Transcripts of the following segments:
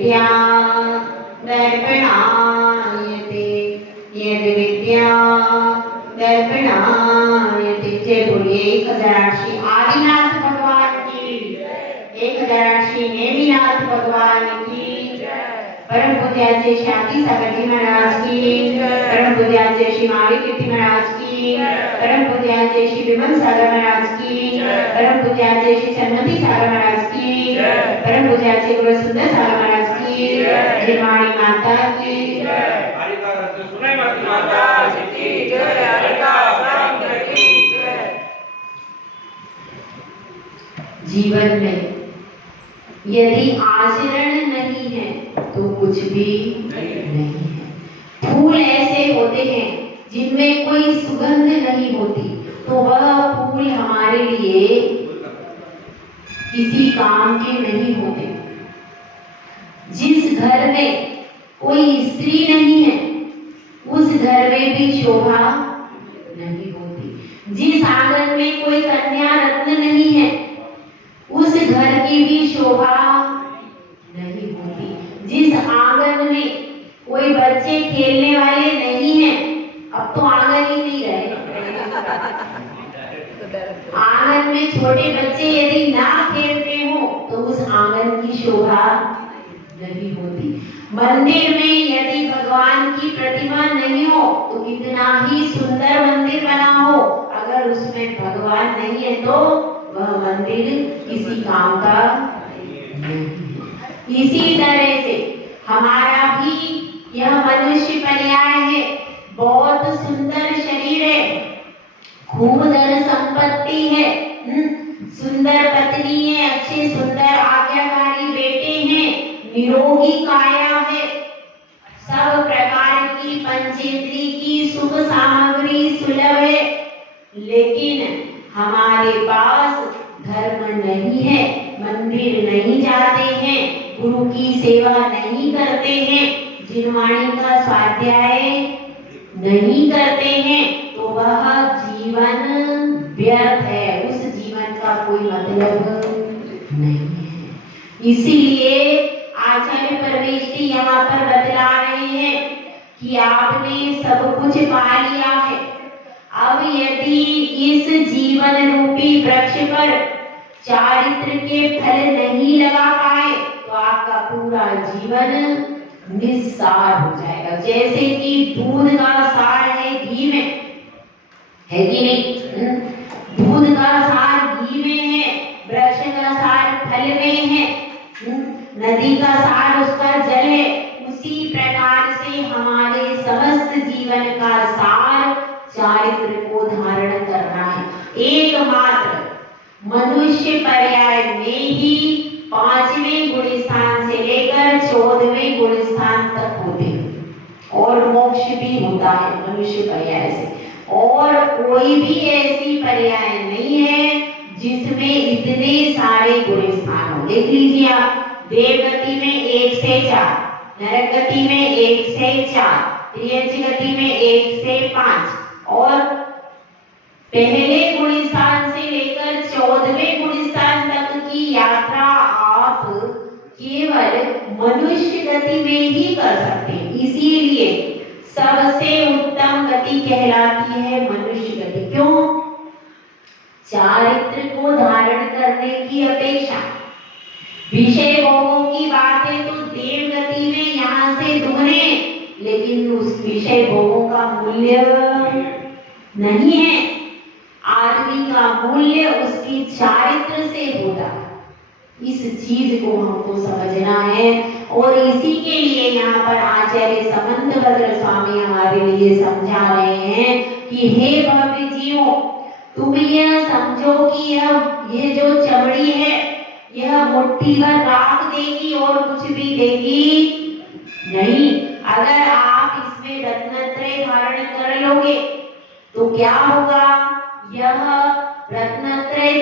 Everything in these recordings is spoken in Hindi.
विद्या दर्पणायते, यद विद्या दर्पणायते। जय बोलिए 1008 आदिनाथ भगवान की, 1008 नेमिनाथ भगवान की, परम पूज्याचे शांति सागर जी महाराज की, परम पूज्याचे श्री मावी कीर्ति महाराज की, परम पूज्याचे श्री विमल सागर महाराज की, परम पूज्याचे श्री सन्मति सागर महाराज की, परम पूज्याचे गुरु सुंदर सागर महाराज की, जिनवाणी माता की, हरिका रत्न सुनाई माता की जय, हरिका संत की जय। जीवन में यदि आचरण नहीं है तो कुछ भी नहीं है। फूल ऐसे होते हैं जिनमें कोई सुगंध नहीं होती, तो वह फूल हमारे लिए किसी काम के नहीं होते। जिस घर में कोई स्त्री नहीं है उस घर में भी शोभा नहीं होती। जिस आंगन में कोई कन्या रत्न नहीं है उस घर की भी शोभा नहीं होती। जिस आंगन में कोई बच्चे खेलने वाले नहीं हैं, अब तो आंगन ही नहीं रहे, आंगन में छोटे बच्चे यदि ना खेलते हो तो उस आंगन की शोभा नहीं होती। मंदिर में यदि भगवान की प्रतिमा नहीं हो तो कितना ही सुंदर मंदिर बना हो, अगर उसमें भगवान नहीं है तो वह मंदिर किसी काम का नहीं। इसी तरह से हमारा भी यह मनुष्य पर्याय है। बहुत सुंदर शरीर है, खूब धन संपत्ति है, सुंदर पत्नी है, अच्छे सुंदर आज्ञाकारी बेटे हैं, निरोगी काया है, सब प्रकार की पंचेंद्रिय की सुख सामग्री सुलभ है, लेकिन हमारे पास धर्म नहीं है, मंदिर नहीं जाते हैं, गुरु की सेवा नहीं करते हैं, जिनवाणी का स्वाध्याय नहीं करते हैं, तो वह जीवन व्यर्थ है, उस जीवन का कोई मतलब नहीं है। इसीलिए आचार्य परमेश जी यहाँ पर बतला रहे हैं कि आपने सब कुछ पा लिया है, अब यदि इस जीवन रूपी वृक्ष पर चारित्र के फल नहीं लगा पाए तो आपका पूरा जीवन निस्सार हो जाएगा। जैसे कि दूध का सार है घी में, है कि नहीं? दूध का सार घी में है, वृक्ष का सार फल में है, नदी का सार उसका जल है। उसी प्रकार से हमारे समस्त जीवन का सार चारित्र को धारण करना है। एकमात्र मनुष्य पर्याय में ही 5वें गुण स्थान से लेकर 14वें गुण स्थान तक होते हैं, और मोक्ष भी होता है मनुष्य पर्याय से। और कोई भी ऐसी पर्याय नहीं है जिसमें इतने सारे गुण स्थान हो। देख लीजिए आप, देवगति में 1 से 4, नरक गति में 1 से 4, त्रियंच गति में 1 से 5, और पहले गुण स्थान से लेकर 14वें गुण स्थान तक की यात्रा आप केवल मनुष्य गति में ही कर सकते हैं। इसीलिए सबसे उत्तम गति कहलाती है मनुष्य गति। क्यों? चारित्र को धारण करने की अपेक्षा विषय भोगों की बातें तो देव गति में यहाँ से दुगने, लेकिन उस विषय भोगों का मूल्य नहीं है। आदमी का मूल्य उसकी चारित्र से होता है। इस चीज को हमको समझना है, और इसी के लिए यहाँ पर आचार्य समंतभद्र स्वामी हमारे लिए समझा रहे हैं कि हे भव्य जीवो, तुम यह समझो कि ये जो चमड़ी है यह मुट्ठी भर राख देगी और कुछ भी देगी नहीं। अगर आप इसमें रत्नत्रय धारण कर लोगे तो क्या होगा? यह रत्नत्रय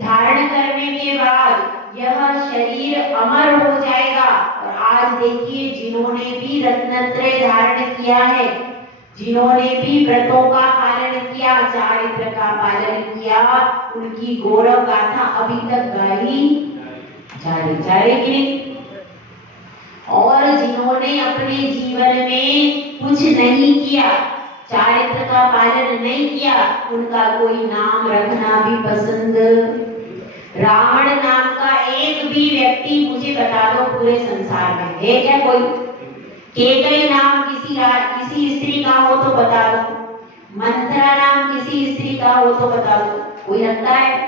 धारण करने के बाद यह शरीर अमर हो जाएगा। और आज देखिए, जिन्होंने भी रत्नत्रय धारण किया है, जिन्होंने भी व्रतों का पालन किया, चारित्र का पालन किया, उनकी गौरव गाथा अभी तक गाई जा रही। उन्होंने अपने जीवन में कुछ नहीं किया, चारित्र का पालन नहीं किया, उनका कोई नाम रखना भी पसंद। रावण नाम का एक भी व्यक्ति मुझे बता दो पूरे संसार में है क्या कोई? केकई नाम किसी स्त्री का हो तो बता दो, मंथरा नाम किसी स्त्री का हो तो बता दो, कोई रखता है?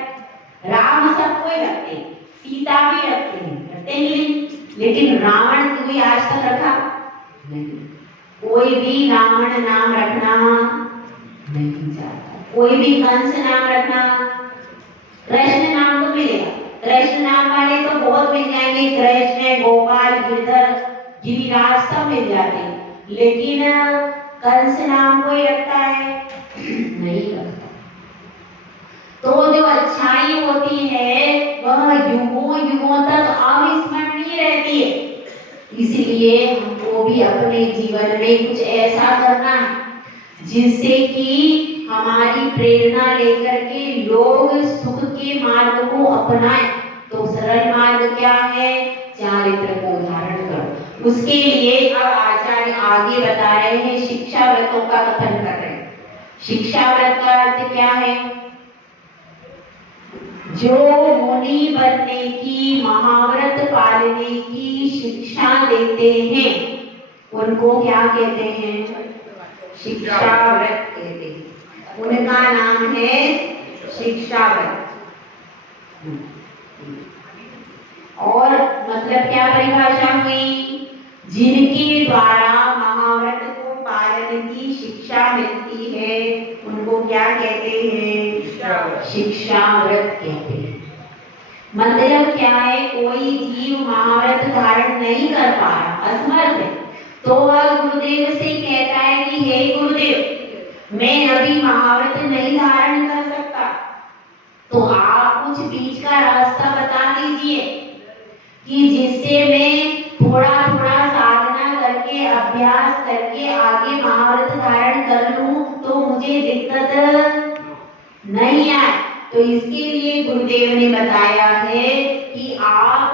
राम सब कोई रखते हैं, सीता भी रखते हैं नहीं, लेकिन रावण कोई आज तक रखा नहीं। कोई भी रावण नाम रखना नहीं चाहता, कोई भी कंस नाम रखना। कृष्ण नाम तो मिलेगा, कृष्ण नाम वाले तो बहुत मिल जाएंगे, कृष्ण, गोपाल, गिरधर, गिरिराज सब मिल जाते हैं, लेकिन कंस नाम कोई रखता है? नहीं रखता। तो जो अच्छाई होती है वह युगों युगों तक अविस्मरणीय रहती है। इसलिए हमको भी अपने जीवन में कुछ ऐसा करना है जिससे कि हमारी प्रेरणा लेकर के लोग सुख के मार्ग को अपनाएं। तो सरल मार्ग क्या है? चारित्र को धारण करो। उसके लिए अब आचार्य आगे बता रहे हैं, शिक्षा व्रतों का कथन कर रहे हैं। शिक्षा व्रत का अर्थ क्या है? जो मुनि बनने की, महाव्रत पालने की शिक्षा देते हैं उनको क्या कहते हैं? शिक्षाव्रत कहते हैं। उनका नाम है शिक्षाव्रत। और मतलब क्या परिभाषा हुई? जिनके द्वारा महाव्रत को पालन की शिक्षा मिलती है उनको क्या कहते हैं? शिक्षाव्रत कहते हैं। मतलब क्या है? कोई जीव महाव्रत धारण नहीं कर पा रहा, असमर्थ है, तो वह गुरुदेव से कहता है कि हे गुरुदेव, मैं अभी महाव्रत नहीं धारण कर सकता, तो आप कुछ बीच का रास्ता बता दीजिए कि जिससे मैं थोड़ा थोड़ा साधना करके, अभ्यास करके आगे महाव्रत धारण कर लूं तो मुझे दिक्कत नहीं आए। तो इसके लिए गुरुदेव ने बताया है कि आप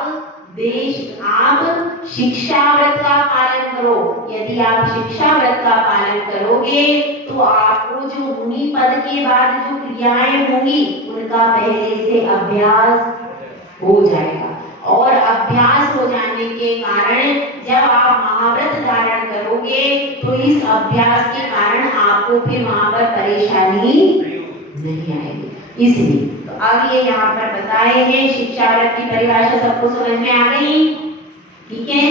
शिक्षाव्रत का पालन करो। यदि आप शिक्षाव्रत का पालन करोगे तो आपको जो मुनि पद के बाद जो क्रियाएं होंगी उनका पहले से अभ्यास हो जाएगा, और अभ्यास हो जाने के कारण जब आप महाव्रत धारण करोगे तो इस अभ्यास के कारण आपको फिर वहां पर परेशानी नहीं आएगी। इसलिए तो अब ये यहाँ पर बताए हैं, शिक्षाव्रत की परिभाषा सबको समझ में आ गई? ठीक है।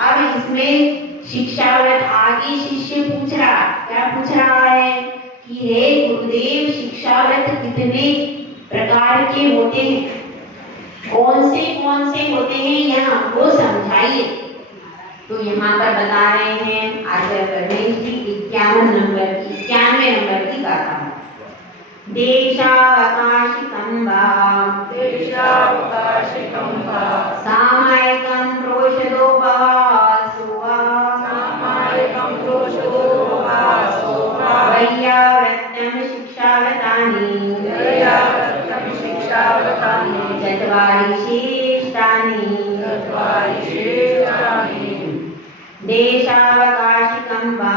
अब इसमें शिक्षाव्रत आगे शिष्य पूछ रहा, क्या पूछ रहा है कि हे गुरुदेव, शिक्षाव्रत कितने प्रकार के होते हैं, कौन से होते हैं, यहाँ वो समझाइए। तो यहाँ पर बता रहे हैं आचार्य परमेश जी 91 नंबर की गाथा। देशावकाशिकं वा सामायिकं प्रोषदोपवासो वैयाव्रत्यं शिक्षाव्रतानि चत्वारि श्रेष्ठानि। देशावकाशिकं वा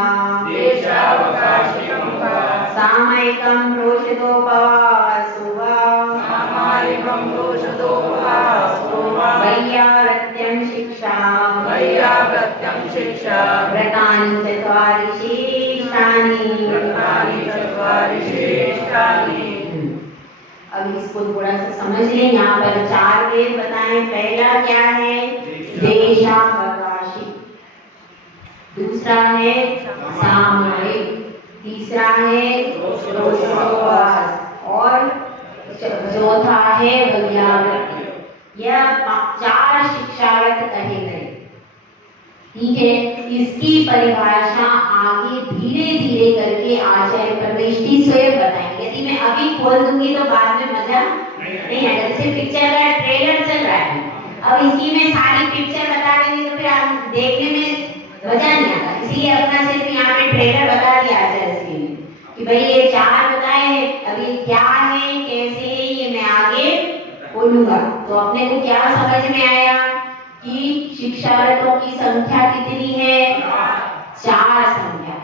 सामायिकं प्रोषदोपवासो वा वैयाव्रत्यं शिक्षा व्रतानि चत्वारि श्रेष्ठानि। अब इसको थोड़ा सा समझ लें। यहाँ पर 4 वेद बताएं। पहला क्या है? देशावकाशी, दूसरा है सामयिक, तीसरा है प्रोषदोपवास, और चौथा है वैयाव्रत। यह 4 शिक्षाव्रत कहे गए। ठीक है। इसकी परिभाषा आगे धीरे धीरे करके आचार्य परमेश जी स्वयं बताएंगे। यदि मैं अभी खोल दूंगी तो बाद में मजा नहीं आएगा। जैसे पिक्चर का ट्रेलर चल रहा है, अब इसी में सारी पिक्चर बता देंगे तो फिर आप देखने में मजा नहीं आता। इसलिए अपना सिर्फ यहाँ पे ट्रेलर बता दिया आचार्य श्री ने कि भाई ये 4 बताए, अभी क्या है, कैसे है, ये मैं आगे बोलूंगा। तो अपने को क्या समझ में आया कि शिक्षारतों की संख्या कितनी है? 4 संख्या।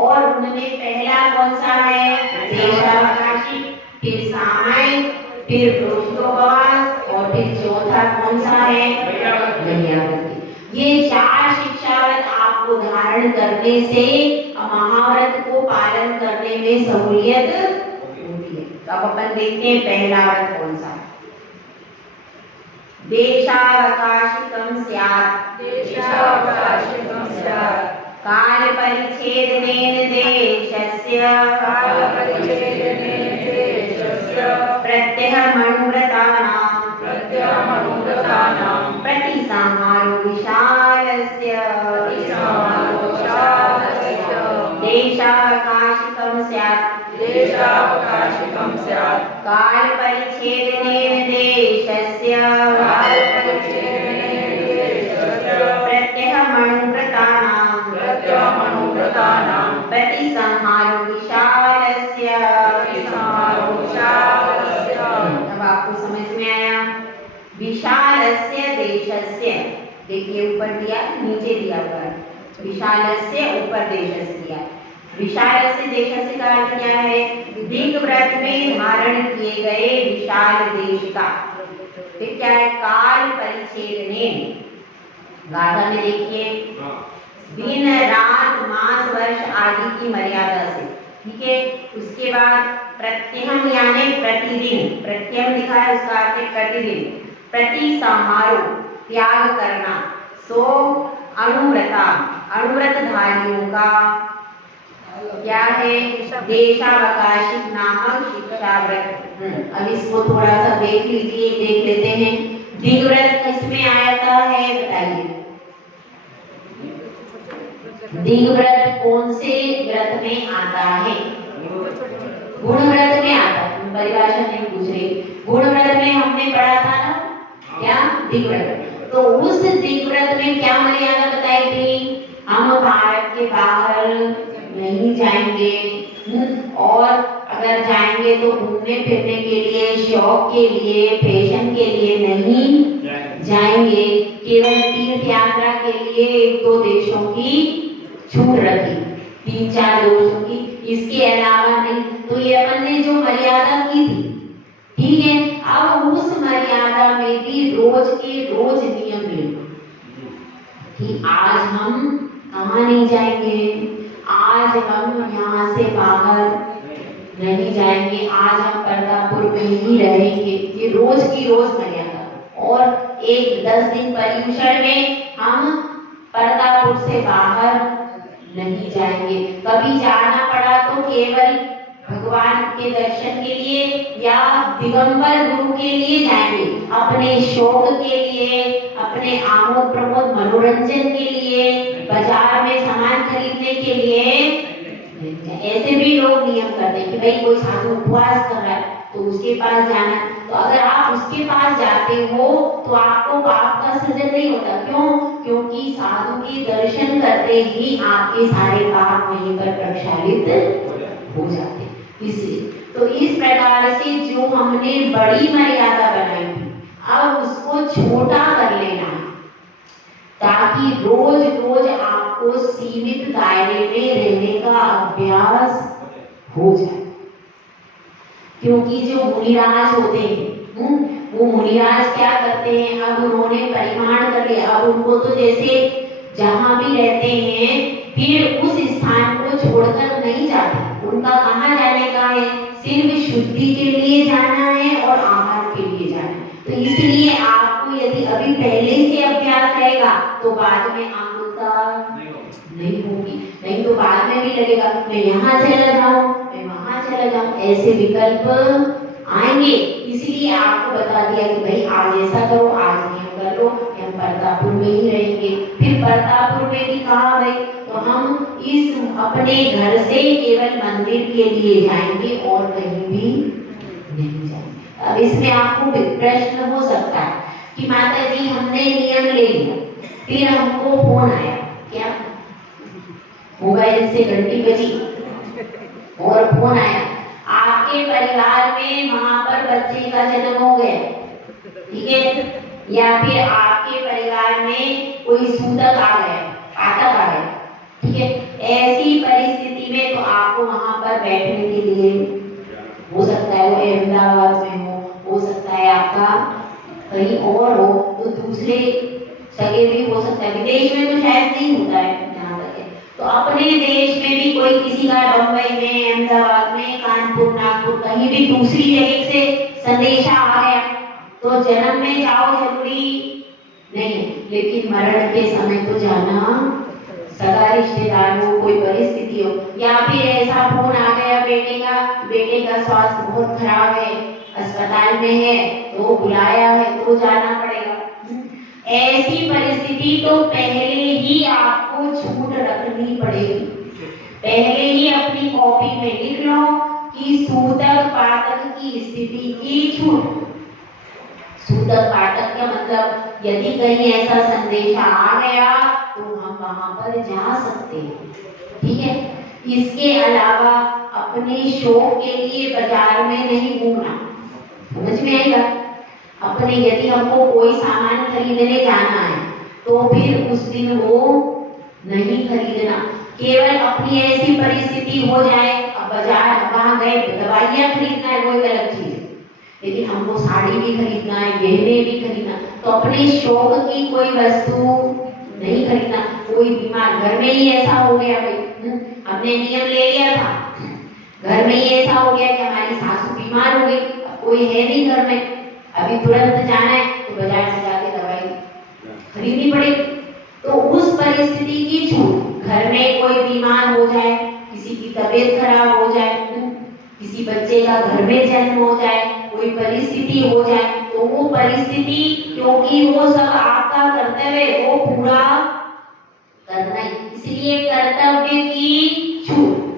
और उनमें पहला कौन सा है? देशावकाशी, फिर सामयिक, फिर प्रोक्तोपवास और फिर चौथा कौन सा है? वैयाकरण। ये 4 शिक्षाव्रत आपको धारण करने से महाव्रत को पालन करने में सहूलियत होती है। तो अब अपन देखते हैं पहला व्रत कौन सा है। देशावकाशिकं स्यात्, देशावकाशिकं स्यात्, काल परिच्छेदनेन देशस्य, कालपरिच्छेदनेन देशस्य, प्रत्यहमनुव्रतानां, प्रत्यहमनुव्रतानां, प्रतिसंहारो विशालस्य, प्रतिसंहारो विशालस्य, देशावकाशिकं स्यात्, देशावकाशिकं स्यात्, काल परिच्छेदनेन देशस्य, कालपरिच्छेदनेन देशस्य, प्रत्यहमनुव्रतानां, प्रत्यहमनुव्रतानां, प्रतिसंहारो विशालस्य, प्रतिसंहारो विशालस्य। अब आपको समझ में आया? विशालस्य देशस्य, देखिए ऊपर दिया नीचे दिया हुआ है। विशालस्य ऊपर देशस्य दिया। विशालस्य देशस्य का अर्थ क्या है? दिग्व्रत में धारण किए गए विशाल देश का। फिर क्या है? काल परिच्छेदनेन, गाथा में देखिए दिन रात मास वर्ष आदि की मर्यादा से, ठीक है। उसके बाद प्रत्यहम यानी प्रतिदिन, प्रत्यहम लिखा है उसका अर्थ है प्रतिदिन। प्रतिसंहारो त्याग करना, सो अनुव्रता अनुव्रतधारियों का क्या है? देशावकाशिक नामक शिक्षाव्रत। अब इसको थोड़ा सा देख लीजिए, देख लेते हैं। दिग्व्रत किसमें आता है बताइए? दिग्व्रत कौन से व्रत में आता है? गुणव्रत में आता है। परिभाषा नहीं पूछ रही। गुणव्रत में हमने पढ़ा था ना क्या? दिग्व्रत। तो उस दिग्व्रत में क्या मर्यादा बताई थी? हम भारत के बाहर नहीं जाएंगे, और अगर जाएंगे तो घूमने फिरने के लिए, शौक के लिए, फैशन के लिए नहीं जाएंगे। केवल तीर्थ यात्रा के लिए 1-2 देशों की छूट रखी, 3-4 देशों की, इसके अलावा नहीं। तो ये अपन ने जो मर्यादा की थी, ठीक है। अब उस मर्यादा में भी रोज के रोज नियम लिखो कि आज हम कहाँ नहीं जाएंगे, आज हम यहाँ से बाहर नहीं जाएंगे, आज हम परतापुर में ही रहेंगे। ये रोज की रोज मर्यादा। और एक 10 दिन पर्युषण में हम परतापुर से बाहर नहीं जाएंगे। कभी जाना पड़ा तो केवल भगवान के दर्शन के लिए या दिगंबर गुरु के लिए जाएंगे, अपने शौक के लिए, अपने आमोद प्रमोद मनोरंजन के लिए, बाजार में सामान खरीदने के लिए। ऐसे भी लोग नियम करते हैं कि भाई कोई साधु उपवास कर रहा है तो उसके पास जाना। तो अगर आप उसके पास जाते हो तो आपको पाप का सृजन नहीं होता। क्यों? क्योंकि साधु के दर्शन करते ही आपके सारे पाप वहीं पर प्रक्षालित हो जाते। इसलिए तो इस प्रकार से जो हमने बड़ी मर्यादा बनाई थी, अब उसको छोटा कर लेना है, ताकि रोज रोज आपको सीमित दायरे में रहने का अभ्यास हो जाए। क्योंकि जो मुनिराज होते हैं, वो मुनिराज क्या करते हैं? अब उन्होंने परिमाण कर लिया। अब उनको तो जैसे जहां भी रहते हैं फिर उस स्थान को छोड़कर नहीं जाते। उनका कहाँ जाने का है? सिर्फ शुद्धि के लिए जाना है और आहार के लिए जाना है। तो इसलिए आपको यदि अभी पहले से अभ्यास रहेगा तो बाद में आकुलता नहीं होगी। नहीं तो बाद में भी लगेगा मैं यहाँ चला जाऊं, मैं वहां चला जाऊं, ऐसे विकल्प आएंगे। इसलिए आपको बता दिया कि भाई आज ऐसा करो, आज नियम कर लो, हम परतापुर में ही रहेंगे। फिर परतापुर में भी कहा गए तो हम इस अपने घर से केवल मंदिर के लिए जाएंगे और कहीं भी नहीं जाएंगे। अब इसमें आपको प्रश्न हो सकता है कि माता जी हमने नियम ले लिया, फिर हमको फोन आया, क्या मोबाइल से घंटी बजी और फोन आया, आपके परिवार में वहां पर बच्चे का जन्म हो गया, ठीक है, या फिर आपके परिवार में कोई सूतक आ गया, पाठक आ गया, ठीक है, ऐसी परिस्थिति में तो आपको वहां पर बैठने के लिए हो सकता है वो अहमदाबाद में हो सकता है आपका कहीं और हो, तो दूसरे सगे भी हो सकता है, विदेश में तो शायद नहीं होता है जहाँ तक है, तो अपने देश में भी कोई किसी का बम्बई में, अहमदाबाद में, कानपुर, नागपुर, कहीं भी दूसरी जगह से संदेशा आ गया, तो जन्म में जाओ जरूरी नहीं, लेकिन मरण के समय तो जाना, सगा रिश्तेदार हो, कोई परिस्थिति हो, या फिर ऐसा फोन आ गया बेटे का स्वास्थ्य बहुत खराब है, अस्पताल में है, तो बुलाया है तो जाना पड़ेगा। ऐसी परिस्थिति तो पहले ही आपको छूट रखनी पड़ेगी, पहले ही अपनी कॉपी में लिख लो कि सूतक पाठक की स्थिति की छूट। सूतक पाठक का मतलब यदि कहीं ऐसा संदेशा आ गया तो हम वहां पर जा सकते हैं, ठीक है। इसके अलावा अपने शौक के लिए बाजार में नहीं घूमना, समझ में आएगा। अपने यदि हमको कोई सामान खरीदने जाना है तो फिर उस दिन वो नहीं खरीदना, केवल अपनी ऐसी परिस्थिति हो जाए, अब बाजार वहां गए दवाइयां खरीदना है वो एक अलग चीज है, लेकिन हमको साड़ी भी खरीदना है, गहने भी खरीदना, तो अपने शौक की कोई वस्तु नहीं खरीदना। कोई बीमार, घर में ही ऐसा हो गया भाई, हमने नियम ले लिया था, घर में ही ऐसा हो गया कि हमारी सासू बीमार हो गई, कोई है नहीं घर में, अभी तुरंत जाना है तो बाजार से जाके दवाई खरीदनी पड़ेगी, तो उस परिस्थिति की छूट। घर में कोई बीमार हो जाए, किसी की तबीयत खराब हो जाए, किसी बच्चे का घर में जन्म हो जाए, कोई परिस्थिति हो जाए, तो वो परिस्थिति, क्योंकि वो सब आपका कर्तव्य वो पूरा करना है, इसलिए कर्तव्य की छूट।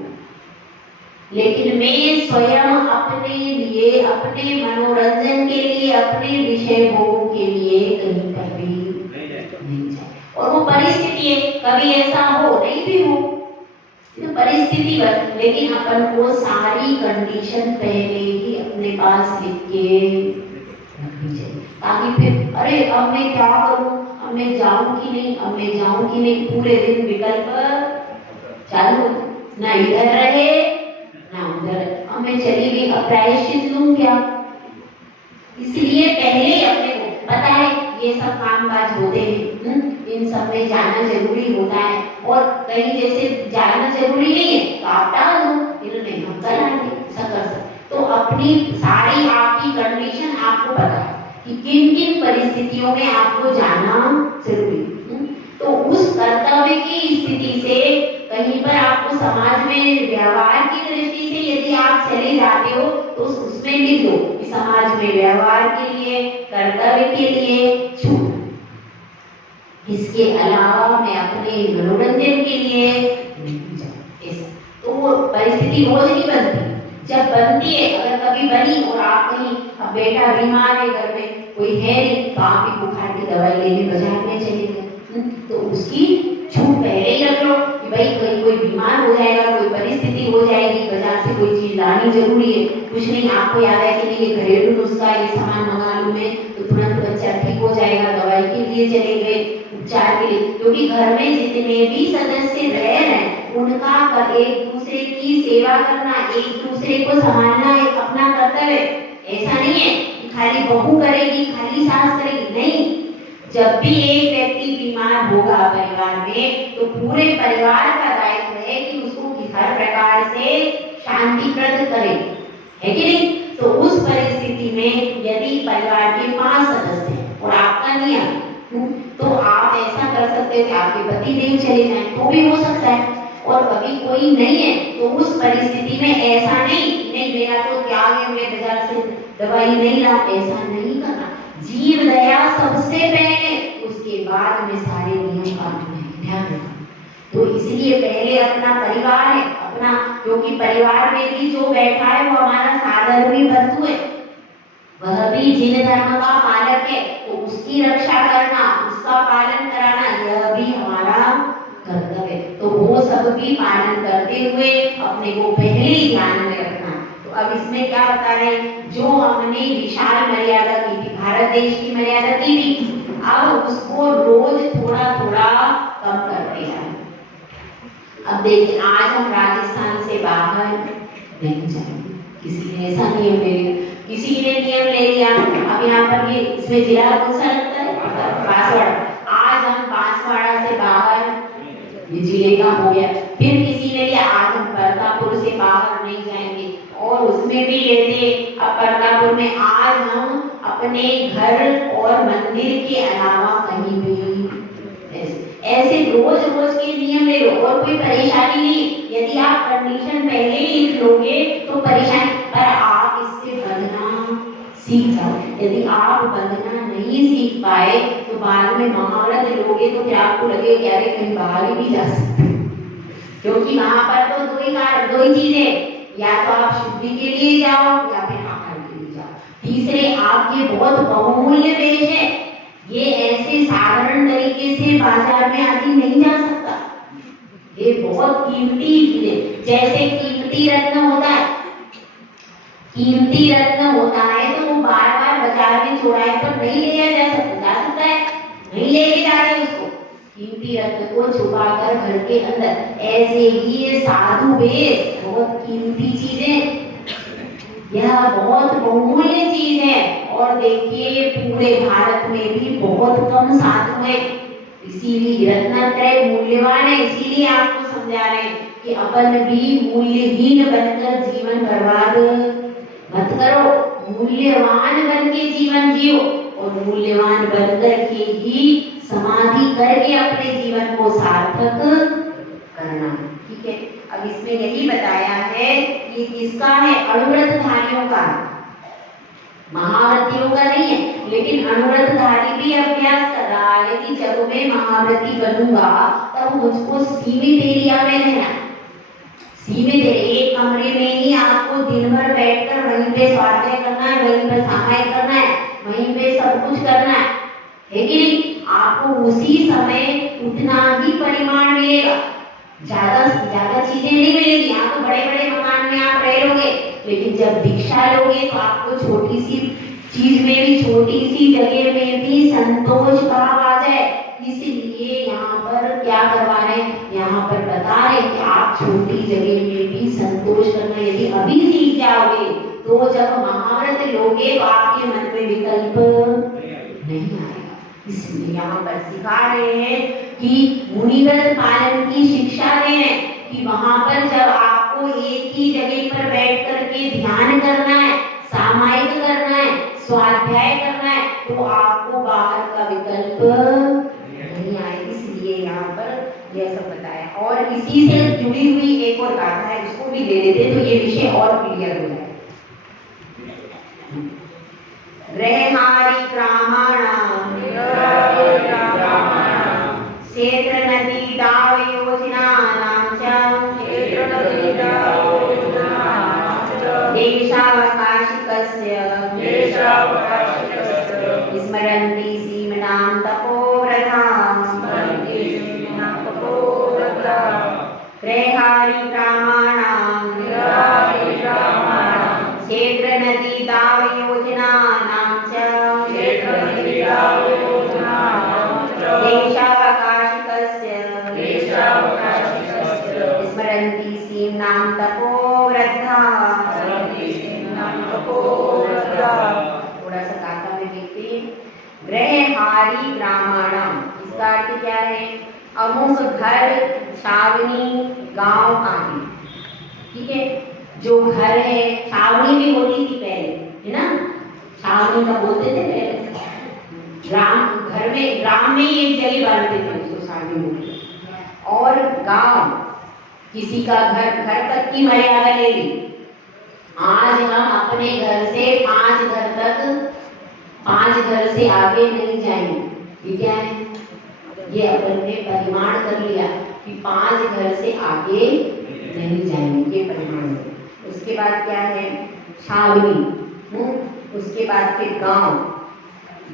लेकिन मैं स्वयं अपने लिए, अपने मनोरंजन के लिए, अपने विषय भोगों के लिए कहीं पर भी नहीं जाए, और वो परिस्थिति है, कभी ऐसा हो नहीं भी हो, तो परिस्थिति बन, लेकिन अपन को सारी कंडीशन पहले ही अपने पास लिख के रखनी चाहिए, ताकि फिर अरे अब मैं क्या करूं, अब मैं जाऊं कि नहीं, अब मैं जाऊं कि नहीं, पूरे दिन विकल्प चालू, ना इधर रहे ना उधर, अब मैं चली गई, अब प्रायश्चित लूं क्या। इसलिए पहले अपने को पता है ये सब काम काज होते हैं, इन सब में जाना जरूरी होता है, और कहीं जैसे जाना जरूरी नहीं है तो आप टाल दो, इन्होंने हम कराएंगे, ऐसा कर सकते। तो अपनी सारी आपकी कंडीशन आपको पता है कि किन किन परिस्थितियों में आपको जाना जरूरी है, तो उस कर्तव्य की स्थिति से कहीं पर आपको समाज में व्यवहार की दृष्टि से यदि आप चले जाते हो तो उसमें लिख दो कि समाज में व्यवहार के लिए, कर्तव्य के लिए छूट। इसके अलावा मैं अपने मनोरंजन के लिए तो वो परिस्थिति रोज नहीं बनती, जब बनती है, अगर कभी बनी और आप कहीं, अब बेटा बीमार है, घर में कोई है नहीं, तो आप भी बुखार की दवाई लेने बाजार में चले गए, तो उसकी छूट पहले ही रख लो कि भाई कहीं कोई बीमार हो जाएगा, कोई परिस्थिति हो जाएगी, बाजार से कोई चीज लानी जरूरी है, कुछ नहीं आपको याद है कि नहीं ये घरेलू नुस्खा, ये सामान मंगा लूं मैं तो तुरंत बच्चा ठीक हो जाएगा, दवाई के लिए चले गए, उपचार के लिए, क्योंकि घर में जितने भी सदस्य रह रहे हैं उनका एक दूसरे की सेवा करना, एक दूसरे को संभालना एक अपना कर्तव्य। ऐसा नहीं है कि खाली बहू करेगी, खाली सास करेगी, नहीं, जब भी एक व्यक्ति बीमार होगा परिवार में तो पूरे परिवार का दायित्व है कि उसको हर प्रकार से शांतिप्रद करे, है कि नहीं। तो उस परिस्थिति में यदि परिवार के 5 सदस्य हैं और आपका नियम, तो आप ऐसा कर सकते हो कि आपके पति देव चले जाएं, तो भी हो सकता है, और कभी कोई नहीं है तो उस परिस्थिति में ऐसा नहीं मेरा तो त्याग है, मैं बाजार से दवाई नहीं ला, ऐसा नहीं करना। जीव दया सबसे पहले, उसके बाद में सारे नियम कानून है, ध्यान रखना। तो इसलिए पहले अपना परिवार है, अपना, क्योंकि परिवार में भी जो बैठा है वो हमारा साधर्मी बंधु है, वह भी जिन धर्म का पालक है, तो उसकी रक्षा करना, उसका पालन कराना, यह भी हमारा कर्तव्य है। तो वो सब भी पालन करते हुए अपने को पहले ही ध्यान में रखना। तो अब इसमें क्या बता रहे हैं, जो हमने विशाल मर्यादा की थी, भारत देश की मर्यादा की थी, अब उसको रोज थोड़ा थोड़ा कम करते हैं। अब देखिए, आज हम राजस्थान से बाहर नहीं जाएंगे। किसी ने ऐसा नियम ले लिया, किसी ने नियम ले लिया, अब यहाँ पर ये इसमें जिला कौन सा लगता है? बांसवाड़ा। आज हम बांसवाड़ा से बाहर, ये जिले का हो गया। फिर किसी ने लिया, आज हम परतापुर से बाहर नहीं जाएंगे, और उसमें भी लेते अब परतापुर में आज हम अपने घर और मंदिर के अलावा कहीं भी ऐसे रोज रोज के नियम ले लो, और कोई परेशानी नहीं। यदि आप कंडीशन पहले ही लिख लोगे तो परेशानी, पर आप इससे बंधना सीख जाओ। यदि आप बंधना नहीं सीख पाए तो बाद में महाव्रत लोगे तो क्या आपको लगेगा कि अरे कहीं बाहर ही भी जा सकते, क्योंकि वहां पर तो दो ही चीजें, या तो आप शुद्धि के लिए जाओ या फिर आहार के लिए जाओ। तीसरे, आपके बहुत बहुमूल्य वेश है, ये ऐसे साधारण तरीके से बाजार में आदमी नहीं जा सकता। ये बहुत कीमती चीजें, जैसे कीमती रत्न होता है, कीमती रत्न होता है तो वो बार बार बाजार में चौराहे पर नहीं लिया जा सकता है, नहीं लेके जा रहे उसको। कीमती रत्न को छुपा कर घर के अंदर, ऐसे ही ये साधु वेश बहुत कीमती चीजें, यह बहुत बहुमूल्य चीज है। और देखिए, पूरे भारत में भी बहुत कम साधु हैं, इसीलिए रत्नत्रय मूल्यवान है। इसीलिए आपको समझा रहे हैं कि अपन भी मूल्यहीन बनकर जीवन बर्बाद मत करो, मूल्यवान बन के जीवन जियो, और मूल्यवान बनकर के ही समाधि करके अपने जीवन को सार्थक करना। ठीक है, अब इसमें यही बताया है कि किसका है? अनुव्रतधारियों का, महाव्रतियों का नहीं है। लेकिन अनुव्रतधारी भी अभ्यास कर रहा है कि जब मैं महाव्रती बनूंगा तब मुझको सीमित एरिया में रहना, सीमित एक कमरे में ही आपको दिन भर बैठकर वहीं पे स्वाध्याय करना है, वहीं पर सहाय करना है, वहीं पे सब कुछ करना है कि नहीं? आपको उसी समय उतना ही परिमाण मिलेगा, ज्यादा चीजें नहीं मिलेगी। यहाँ तो बड़े बड़े मकान में आप रह लोगे, लेकिन जब दीक्षा लोगे तो आपको छोटी सी चीज में भी, छोटी सी जगह में भी संतोष भाव आ जाए। इसलिए यहाँ पर क्या करवा रहे हैं? यहाँ पर बता रहे हैं कि आप छोटी जगह में भी संतोष करना यदि अभी सीख जाओगे तो जब महाव्रत लोगे तो आपके मन में विकल्प नहीं आएगा। इसलिए यहाँ पर सिखा रहे हैं कि मुनिव्रत पालन की शिक्षा दे रहे हैं कि वहां पर जब आपको एक ही जगह पर बैठ करके ध्यान करना है, सामायिक करना है, स्वाध्याय करना है, तो आपको बाहर का विकल्प नहीं आए। इसलिए यहाँ पर यह सब बताया। और इसी से जुड़ी हुई एक और गाथा है, उसको भी ले लेते तो ये विषय और क्लियर हो जाए। रेहारी ब्राह्मणा क्षेत्र नदी दाव योजना देशावकाशिकस्य स्मरन्ति सीमनां तपोव्रता रेहारी ब्राह्मणां क्षेत्र नदी दाव योजना स्मरन्ति सीमनां तपोव्रता। थोड़ा सा गाथा में देखते हैं। ग्रहहारी ब्राह्मणम, इसका अर्थ क्या है? अमुक घर, छावनी, गांव आदि। ठीक है, जो घर है, छावनी भी होती थी पहले, है ना? छावनी का बोलते थे पहले। ग्राम, घर में, ग्राम में एक जगह बांटते थे उसको छावनी बोलते। और गांव, किसी का घर, घर तक की मर्यादा ले ली। आज हम अपने घर से 5 घर तक, 5 घर से आगे नहीं जाएंगे। ये क्या है? ये अपन ने परिमाण कर लिया कि 5 घर से आगे नहीं जाएंगे, ये परिमाण है। उसके बाद क्या है? छावनी। उसके बाद फिर गांव।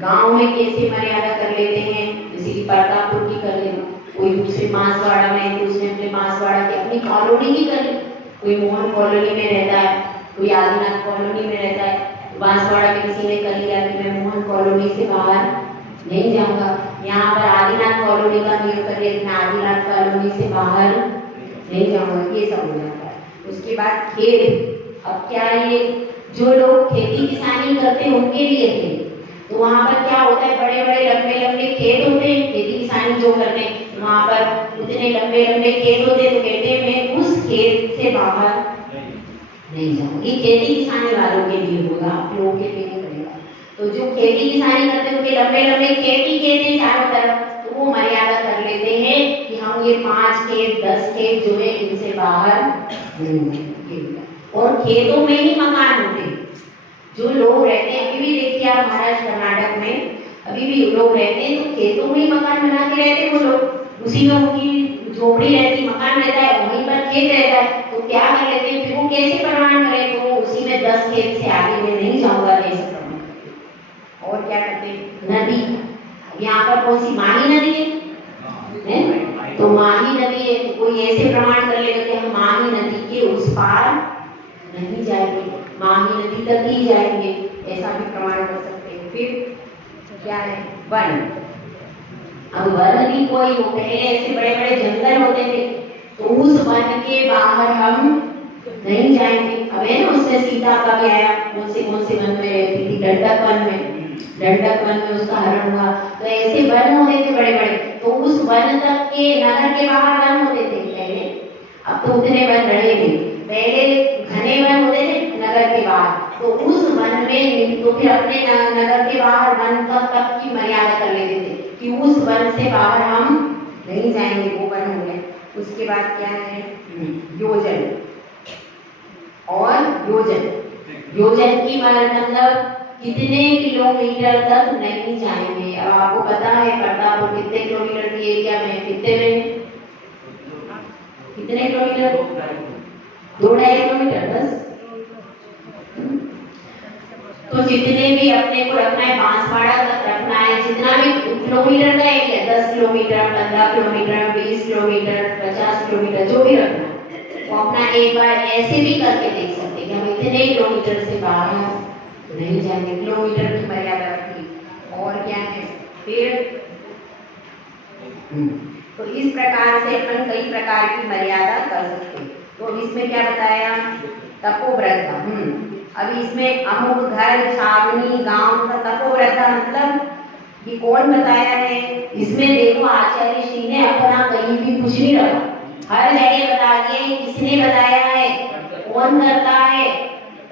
गांव में कैसे मर्यादा कर लेते हैं? जैसे कि परतापुर की कर लेना, कोई दूसरे बांसवाड़ा में, दूसरे अपने बांसवाड़ा की अपनी कॉलोनी की कर ले। कोई मोहन कॉलोनी में रहता है, कोई आदिनाथ कॉलोनी में रहता है, बांसवाड़ा में किसी ने कर लिया कि मैं मोहन कॉलोनी से बाहर नहीं जाऊंगा। यहाँ पर आदिनाथ कॉलोनी का नियम कर कभी अपना आदिनाथ कॉलोनी से बाहर नहीं जाऊंगा, ये सब हो जाता है। उसके बाद खेत, अब क्या ये जो लोग खेती किसानी करते हैं उनके लिए थे, तो वहां पर क्या होता है, बड़े बड़े लंबे लंबे खेत होते हैं, खेती किसानी जो करते हैं वहां पर उतने लंबे लंबे खेत होते हैं, तो कहते हैं मैं उस खेत से बाहर नहीं जाऊंगा। ये खेती किसानी वालों के लिए होगा, आप लोगों के लिए नहीं करेगा। तो जो खेती किसानी करते हैं उनके लंबे लंबे खेत ही खेत हैं चारों तरफ, तो वो मर्यादा कर लेते हैं कि हम ये 5 खेत 10 खेत जो है इनसे बाहर नहीं जाएंगे। और खेतों में ही मकान होते हैं, जो लोग रहते हैं, अभी भी देखिए आप महाराष्ट्र कर्नाटक में अभी भी लोग रहते हैं तो खेतों में ही मकान बना के रहते हैं वो लोग, उसी में उनकी झोपड़ी रहती, मकान रहता है, वहीं पर खेत रहता है। तो क्या कर लेते हैं फिर वो कैसे प्रमाण करें, तो वो उसी में 10 खेत से आगे में नहीं जाऊंगा ऐसे प्रमाण करते हैं। और क्या करते हैं, नदी, यहाँ पर कौन सी माही नदी है, तो माही नदी है, तो कोई ऐसे प्रमाण कर लेगा कि हम माही नदी के उस पार नहीं जाएंगे, माही नदी तक ही जाएंगे, ऐसा भी प्रमाण कर सकते हैं। फिर क्या है, वन, अब वन भी कोई हो, पहले ऐसे बड़े बड़े जंगल होते थे, तो उस वन के बाहर हम नहीं जाएंगे। अब है ना, उससे सीता का भी आया, कौन से वन में रहती थी, दंडक वन में, दंडक वन में उसका हरण हुआ। तो ऐसे वन होते थे बड़े बड़े, तो उस वन तक के नगर के बाहर वन होते थे पहले, अब तो उतने वन रहे नहीं, पहले घने वन होते थे नगर के बाहर, तो उस वन में तो फिर अपने नगर के बाहर वन तक की मर्यादा कर लेते थे कि उस वन से बाहर हम नहीं जाएंगे, वो वन हो गए। उसके बाद क्या है, योजन, और योजन की मतलब कितने किलोमीटर तक नहीं जाएंगे। अब आपको पता है प्रतापपुर कितने किलोमीटर की एरिया में, कितने किलोमीटर, 2-2.5 किलोमीटर बस। तो जितने भी अपने को रखना है, बांसवाड़ा तक रखना है, जितना भी किलोमीटर का area, 10 kilometre 15 kilometre 20 kilometre 50 kilometre जो भी रखना है, वो अपना एक बार ऐसे भी करके देख सकते हैं कि हम इतने किलोमीटर से बाहर नहीं जाएंगे, किलोमीटर की मर्यादा रखी। और क्या है फिर, तो इस प्रकार से अपन कई प्रकार की मर्यादा कर सकते हैं। तो इसमें क्या बताया, तपोव्रत, अब इसमें अमुक घर छावनी गांव का तपोव्रत मतलब ये कौन बताया है, इसमें देखो आचार्य श्री ने अपना कहीं भी कुछ नहीं रखा, हर जगह बता दिए किसने बताया है, कौन करता है,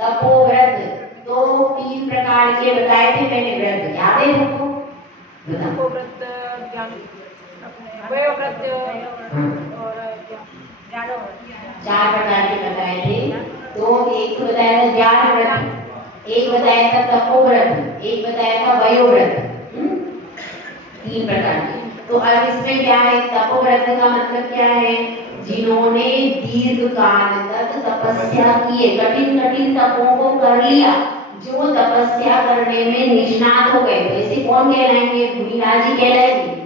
तपोव्रत। तो 3 प्रकार के बताए थे पहले व्रत, याद है तुमको, तपोव्रत, वयोव्रत और 4 प्रकार के बताए थे। तो एक तो बताया था ज्ञान व्रत, एक बताया था तपोव्रत, एक बताया था वयोव्रत, 3 प्रकार के। तो अब इसमें क्या है, तपोव्रत का मतलब क्या है, जिन्होंने दीर्घ काल तक तपस्या की है, कठिन कठिन तपों को कर लिया, जो तपस्या करने में निष्णात हो गए, वैसे कौन कहलाएंगे, मुनिराज जी कहलाएंगे।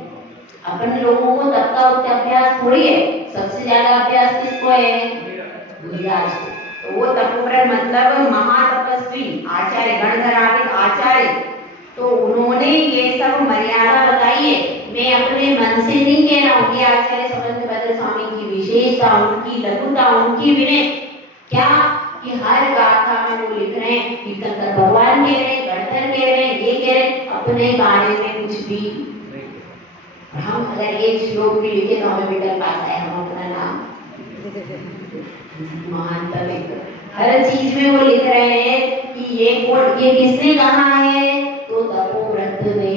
अपन लोगों को तप का अभ्यास थोड़ी है, सबसे ज्यादा अभ्यास किसको है, मुनिराज को। तो वो तपोव्रत मतलब महातपस्वी आचार्य, गणधराधिक आचार्य, तो उन्होंने ये सब मर्यादा बताई है। मैं अपने मन से नहीं कह रहा हूँ, ये आचार्य समंतभद्र स्वामी की विशेषता, उनकी लघुता, उनकी विनय, क्या कि हर गाथा में वो लिख रहे हैं, कीर्तनकर भगवान कह रहे हैं, गणधर कह रहे हैं, ये कह रहे हैं, अपने बारे में कुछ भी। हम अगर एक श्लोक भी लिखे तो हमें मिल पाता है, हम अपना नाम महानता लेकर, हर चीज में वो लिख रहे हैं कि ये किसने कहा है, तो तपोव्रत ने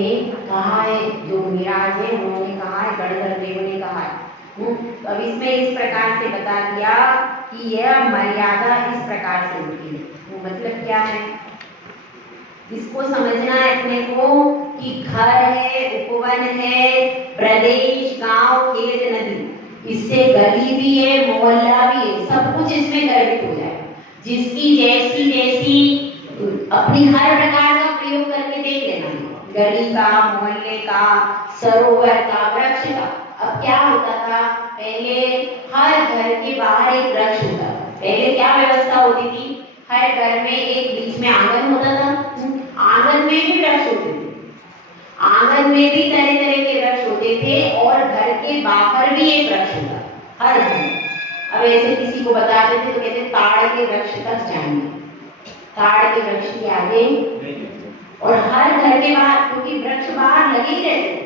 कहा है, जो मुनिराज है उन्होंने कहा है, गणधर देव ने कहा है। तो अब इसमें इस प्रकार से बता दिया कि यह मर्यादा इस प्रकार से होती है। वो मतलब क्या है, इसको समझना है अपने को कि घर है, उपवन है, प्रदेश, गांव, खेत, नदी, इससे गली भी है, मोहल्ला भी है, सब कुछ इसमें गर्भित हो जाए। जिसकी जैसी जैसी अपनी हर प्रकार का प्रयोग करके देख लेना, गली का, मोहल्ले का, सरोवर का, वृक्ष का। अब क्या होता था, पहले हर घर के बाहर एक वृक्ष होता था। पहले क्या व्यवस्था होती थी, हर घर में एक बीच में आंगन होता था, आंगन में भी वृक्ष होते थे, आंगन में भी तरह तरह के वृक्ष होते होते थे और घर के बाहर भी एक वृक्ष होता, हर घर में। अब ऐसे किसी को बता देते तो कहते ताड़ के वृक्ष तक जाएंगे, ताड़ के वृक्ष के आगे, और हर घर के बाहर, क्योंकि वृक्ष बाहर लगे ही रहते थे,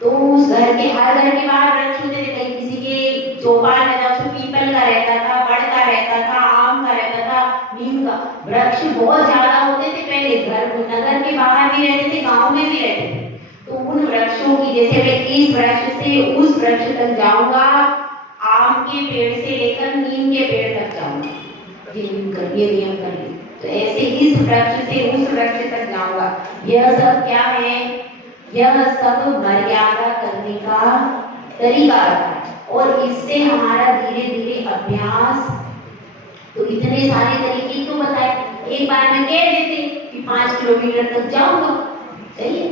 तो उस घर के हर घर के बाहर वृक्ष होते थे। कहीं किसी के चौपाल में जाओ तो पीपल का रहता था, बड़ का रहता था, आम का रहता था, नीम का। वृक्ष बहुत ज्यादा होते थे पहले, घर नगर के बाहर भी रहते थे, गांव में भी रहते थे। तो उन वृक्षों की, जैसे मैं इस वृक्ष से उस वृक्ष तक जाऊंगा, आम के पेड़ से लेकर नीम के पेड़ तक जाऊंगा, ये नियम कर ले। तो ऐसे इस वृक्ष से उस वृक्ष तक जाऊंगा। यह सब क्या है? यह सब मर्यादा करने का तरीका है, और इससे हमारा धीरे धीरे अभ्यास। तो इतने सारे तरीके क्यों बताए? एक बार में कह देते कि 5 किलोमीटर तक जाऊंगा, सही है?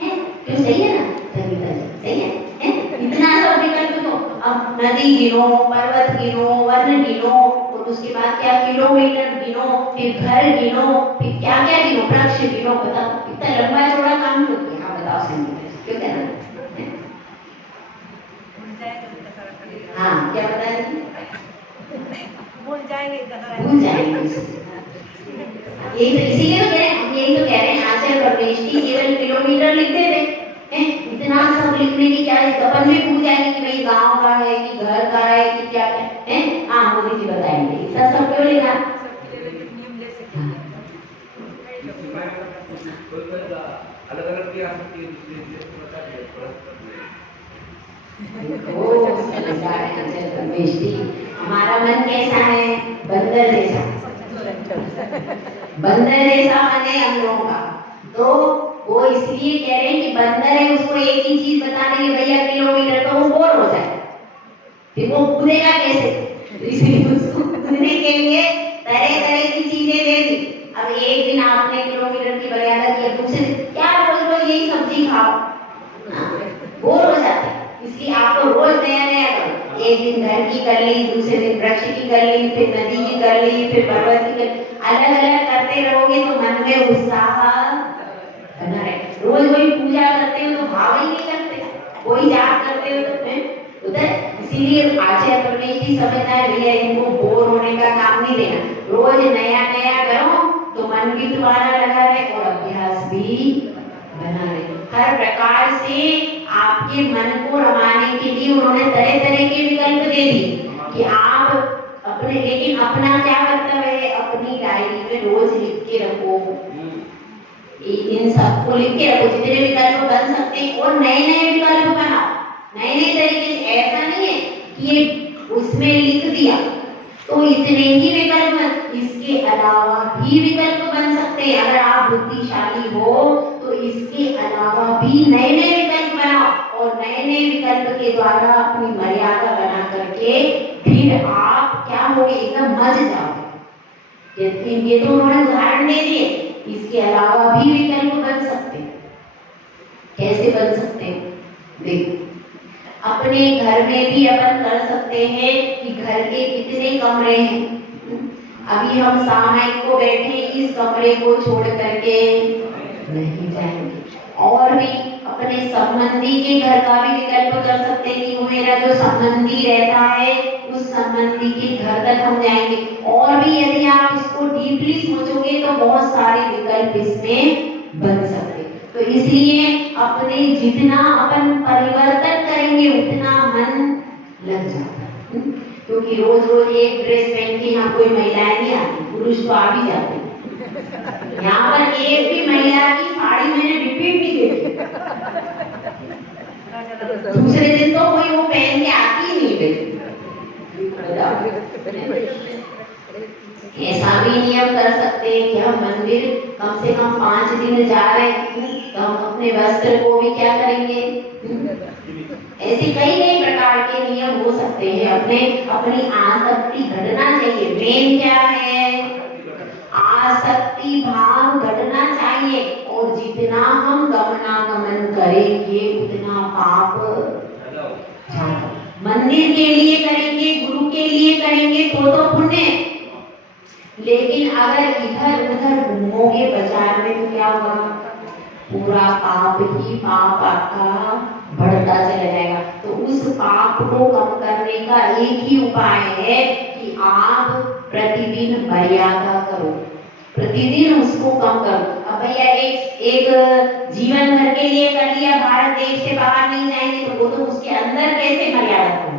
क्यों सही है ना? सही है? इतना सब विकल्प तो, अब नदी गिनो, पर्वत गिनो, वन गिनो, और उसके बाद क्या किलोमीटर गिनो, फिर घर गिनो, फिर क्या क्या गिनो, वृक्ष गिनो। बताओ इतना लंबा चौड़ा काम क्यों किया? हाँ बताओ सही क्यों कहना? हाँ क्या बता रही थी? भूल जाएंगे। यही तो, इसीलिए तो कह रहे हैं, यही तो कह रहे हैं आचार्य परमेश की केवल किलोमीटर लिख दे रहे हैं। इतना सब लिखने की क्या है? अपन भी पूछ जाएंगे कि भाई गांव का है कि घर का है कि क्या है? हाँ मोदी जी बताएंगे ऐसा सब क्यों लिखा? अलग-अलग की आसक्ति हमारा मन कैसा है? बंदर जैसा। बंदर जैसा मन है हम लोगों का। तो वो इसलिए कह रहे हैं कि बंदर है, उसको एक ही चीज बता देंगे भैया किलोमीटर, तो वो बोर हो जाए, फिर वो कूदेगा कैसे? इसलिए उसको कूदने के लिए तरह तरह की चीजें दे दी। अब एक दिन आपने किलोमीटर की मर्यादा की, दूसरे क्या रोज रोज यही सब्जी खाओ, बोर हो जाते हैं। इसलिए आपको रोज नया नया करो। एक दिन घर की कर ली, दूसरे दिन वृक्ष की कर ली, फिर नदी की कर ली, फिर पर्वत की कर ली। अलग अलग करते रहोगे तो मन में उत्साह बना रहे। रोज वही पूजा करते हो तो भाव ही नहीं करते, कोई जाप करते हो तो उधर। इसीलिए आचार्य परमेश जी समझता है भैया इनको बोर होने का काम नहीं देना, रोज नया नया करो तो मन भी तुम्हारा लगा रहे और अभ्यास भी बना रहे। हर प्रकार से आपके मन को रमाने के लिए उन्होंने तरह तरह के विकल्प दे दिए कि आप अपने, लेकिन अपना क्या कर्तव्य है? अपनी डायरी में रोज लिख के रखो, इन सबको लिख के रखो जितने विकल्प बन सकते हैं, और नए नए विकल्प बनाओ नए नए तरीके से। ऐसा नहीं है कि ये उसमें लिख दिया तो इतने ही विकल्प, इसके अलावा भी विकल्प बन सकते हैं। अगर आप बुद्धिशाली हो तो इसके अलावा भी नए नए विकल्प बनाओ, और नए नए विकल्प के द्वारा अपनी मर्यादा बना करके फिर आप क्या होगे? एकदम मज जाओगे। ये तो उन्होंने उदाहरण दे दिए, इसके अलावा भी विकल्प बन सकते हैं। कैसे बन सकते हैं? देखो, अपने घर में भी अपन कर सकते हैं कि घर के कितने कमरे हैं। अभी हम सामायिक को बैठे इस कमरे को छोड़ करके नहीं जाएंगे, और भी अपने संबंधी के घर का भी विकल्प कर सकते हैं कि मेरा जो संबंधी रहता है उस संबंधी के घर तक हम जाएंगे। और भी यदि आप इसको डीपली सोचोगे तो बहुत सारे विकल्प इसमें बन सकते। तो इसलिए अपने जितना अपन परिवर्तन करेंगे उतना मन लग जाता है। क्योंकि रोज रोज एक ड्रेस पहन के यहाँ कोई महिलाएं नहीं आती, पुरुष तो आ भी जाते हैं। यहाँ पर एक भी महिला की साड़ी मैंने रिपीट नहीं देखी। दूसरे दिन तो कोई वो पहन के आती ही नहीं। ऐसा भी नियम कर सकते हैं कि हम मंदिर कम से कम 5 दिन जा रहे हैं तो हम अपने वस्त्र को भी क्या करेंगे? ऐसे कई प्रकार के नियम हो सकते हैं। अपनी आसक्ति घटना चाहिए। मेन क्या है? आसक्ति भाव घटना चाहिए, और जितना हम गमनागमन करेंगे उतना पाप ज्यादा। मंदिर के लिए करेंगे, गुरु के लिए करेंगे तो पुण्य, लेकिन अगर इधर उधर घूमोगे बाजार में तो क्या होगा? पूरा पाप ही पाप आपका बढ़ता चला जाएगा। तो उस पाप को कम करने का एक ही उपाय है कि आप प्रतिदिन मर्यादा करो, प्रतिदिन उसको कम करो। अब भैया एक जीवन भर के लिए कर लिया, भारत देश से बाहर नहीं जाएंगे तो वो तो उसके अंदर कैसे मर्यादा करो,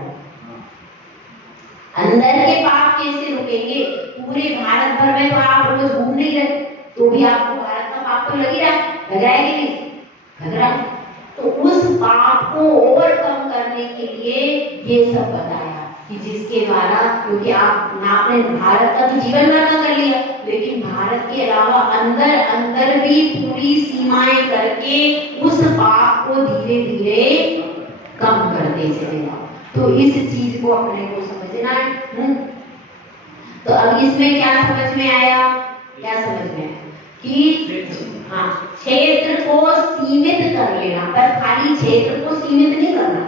अंदर के पाप कैसे रुकेंगे? पूरे भारत भर में तो आप रोज घूम नहीं रहे तो भी आपको भारत का पाप तो लग ही रहा है, लग रहा है कि नहीं लग रहा है? तो उस पाप को ओवरकम करने के लिए ये सब बताया कि जिसके द्वारा, क्योंकि आपने भारत का तो जीवन भर का कर लिया, लेकिन भारत के अलावा अंदर अंदर भी पूरी सीमाएं करके उस पाप को धीरे धीरे कम करते चले जाओ। तो इस चीज को अपने को समझना है। तो अब इसमें क्या समझ में आया, क्या समझ में आया कि हाँ, क्षेत्र को सीमित कर लेना, पर खाली क्षेत्र को सीमित नहीं करना,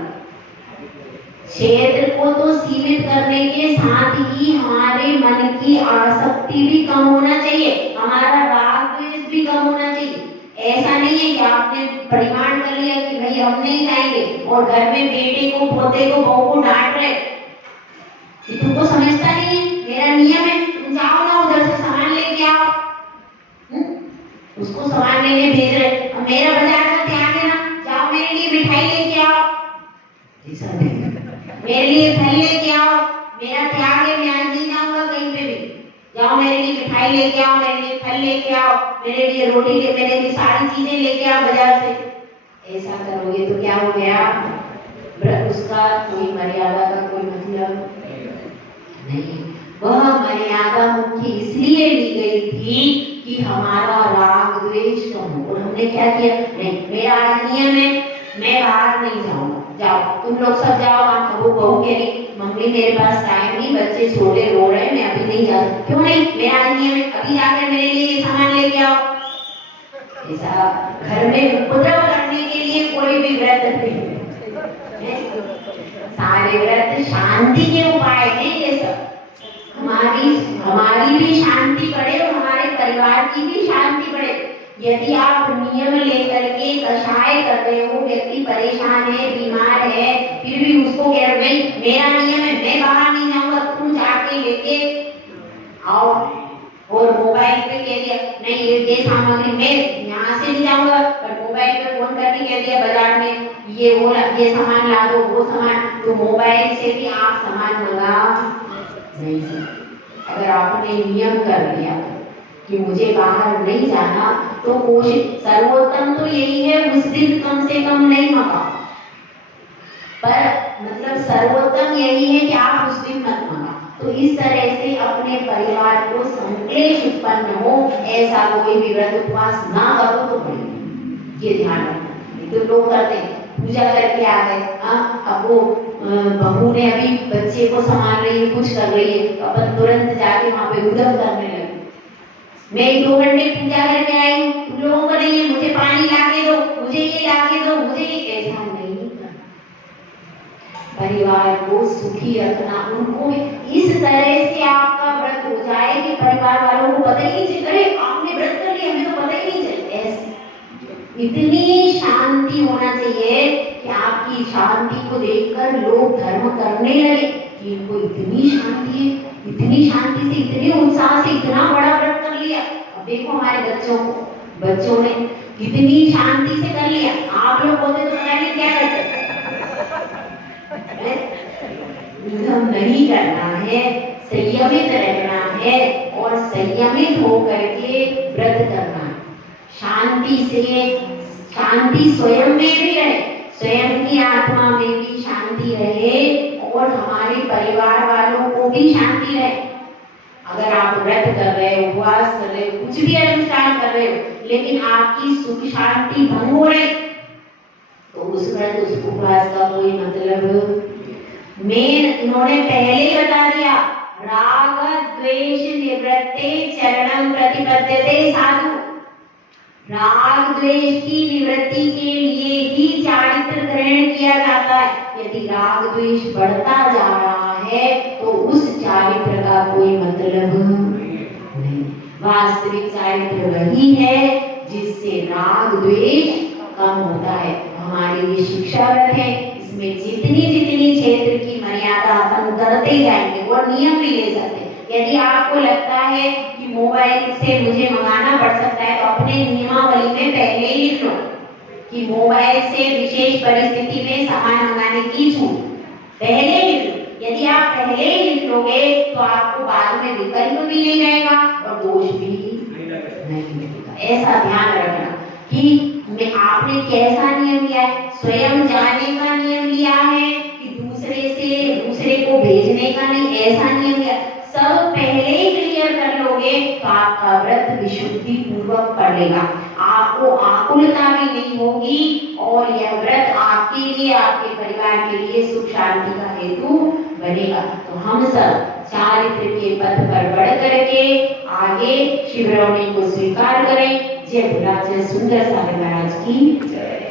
क्षेत्र को तो सीमित करने के साथ ही हमारे मन की आसक्ति भी कम होना चाहिए, हमारा राग द्वेष भी कम होना चाहिए। ऐसा नहीं है कि आपने परिमाण कर लिया कि भाई हम नहीं जाएंगे और घर में बेटे को, पोते को, बहू को डांट रहे, तुमको समझता नहीं है, मेरा नियम है, तुम जाओ ना उधर से सामान लेके आओ, उसको सामान लेने भेज रहे, अब मेरा बाजार का ध्यान देना, जाओ मेरे लिए मिठाई लेके आओ, ऐसा नहीं, मेरे लिए फल लेके आओ, मेरा त्याग है, मैं आज नहीं जाऊंगा कहीं पे भी, जाओ मेरे लिए मिठाई लेके आओ, मेरे लिए फल लेके आओ, मेरे लिए रोटी ले, मेरे लिए सारी चीजें लेके आओ बाजार से। ऐसा करोगे तो क्या हो गया, उसका कोई मर्यादा का कोई मतलब नहीं। वह मर्यादा मुख्य इसलिए ली गई थी कि हमारा राग द्वेष कम हो। और हमने क्या किया, नहीं मेरा आज नियम है, मैं बाहर नहीं जाऊंगा, जाओ तुम लोग सब जाओ। आप बहू कह रही मम्मी मेरे पास टाइम नहीं, बच्चे छोटे रो रहे हैं, मैं अभी नहीं जा सकती। क्यों नहीं, मेरा आज नियम है, अभी जाकर मेरे लिए ये सामान लेके आओ। ऐसा घर में उपद्रव करने के लिए कोई भी व्रत नहीं, सारे व्रत शांति के उपाय हैं। ये सब हमारी भी शांति बढ़े और हमारे परिवार की भी शांति बढ़े। यदि आप नियम लेकर के कषाय कर रहे हो, व्यक्ति परेशान है, बीमार है, फिर भी उसको कह रहे भाई मेरा नियम है, मैं बाहर नहीं जाऊंगा, तुम जाके लेके आओ। और मोबाइल पे कह दिया नहीं ये सामग्री मैं यहाँ से नहीं जाऊंगा, पर मोबाइल पे फोन करके कह दिया बाजार में ये सामान ला दो, वो सामान, तो मोबाइल से भी आप सामान मंगा नहीं सकते। अगर आपने नियम कर लिया कि मुझे बाहर नहीं जाना, तो कोशिश सर्वोत्तम तो यही है उस दिन कम से कम नहीं मंगाओ, पर मतलब सर्वोत्तम यही है कि आप उस दिन मत मंगाओ। तो इस तरह से अपने परिवार को संक्लेश उत्पन्न हो ऐसा कोई भी व्रत उपवास ना करो तो बढ़िया, ये ध्यान रखना। तो लोग करते हैं पूजा करके आ गए, अब वो बहू ने अभी बच्चे को संभाल रही है, कुछ कर रही है, तो अपन तुरंत जाके वहां पे उद्यम करने लगे, मैं 1-2 घंटे पूजा करके आई हूँ, तुम लोगों को नहीं है, मुझे पानी लाके दो, मुझे ये लाके दो, मुझे ये, ऐसा नहीं करना। परिवार को सुखी रखना, उनको इस तरह से आपका व्रत हो जाए कि परिवार वालों को पता ही नहीं चले, अरे आपने व्रत कर लिया, हमें तो पता ही नहीं चले। ऐसे इतनी शांति होना चाहिए कि आपकी शांति को देखकर लोग धर्म करने लगे कि इनको इतनी शांति है, इतनी शांति से, इतने उत्साह से इतना बड़ा व्रत कर लिया। अब देखो हमारे बच्चों ने कितनी शांति से कर लिया, आप लोग होते तो पता नहीं क्या करते। नियम नहीं करना है, संयमित रहना है और संयमित होकर के व्रत करना है। शांति से, शांति स्वयं में भी रहे, स्वयं की आत्मा में भी शांति रहे और हमारे परिवार वालों को भी शांति रहे। अगर आप व्रत कर रहे हो, उपवास कर रहे हो, कुछ भी अनुष्ठान कर रहे हो, लेकिन आपकी सुख शांति भंग हो रही, तो उस व्रत उस उपवास का कोई मतलब मेन इन्होंने पहले ही बता दिया, राग द्वेष निवृत्ते चरणम प्रतिपद्यते साधु। राग द्वेष की निवृत्ति के लिए ही चारित्र ग्रहण किया जाता है। यदि राग द्वेष बढ़ता जा रहा है तो उस चारित्र का कोई मतलब नहीं। वास्तविक चारित्र वही है जिससे राग द्वेष कम होता है। हमारे ये शिक्षा व्रत है, इसमें जितनी जितनी क्षेत्र की मर्यादा अपन करते जाएंगे और नियम भी ले सकते हैं। यदि आपको लगता है कि मोबाइल से मुझे मंगाना पड़ सकता है, तो अपने नियमावली में पहले ही लिख लो कि मोबाइल से विशेष परिस्थिति में सामान मंगाने की छूट, पहले ही लिख लो। यदि आप पहले ही लिख लोगे तो आपको बाद में विकल्प भी ले जाएगा और दोष भी नहीं मिलेगा। ऐसा ध्यान रखना कि आपने कैसा नियम लिया है, स्वयं जाने का नियम लिया है कि दूसरे को भेजने का नहीं, ऐसा नियम लिया। सब पहले ही क्लियर कर लोगे तो आपका व्रत विशुद्धि पूर्वक पड़ेगा, आपको आकुलता भी नहीं होगी और यह व्रत आपके लिए, आपके परिवार के लिए सुख शांति का हेतु बनेगा। तो हम सब चारित्र के पथ पर बढ़ करके आगे शिवरौनी को स्वीकार करें। जय भोला, जय सुंदर सागर महाराज की जय।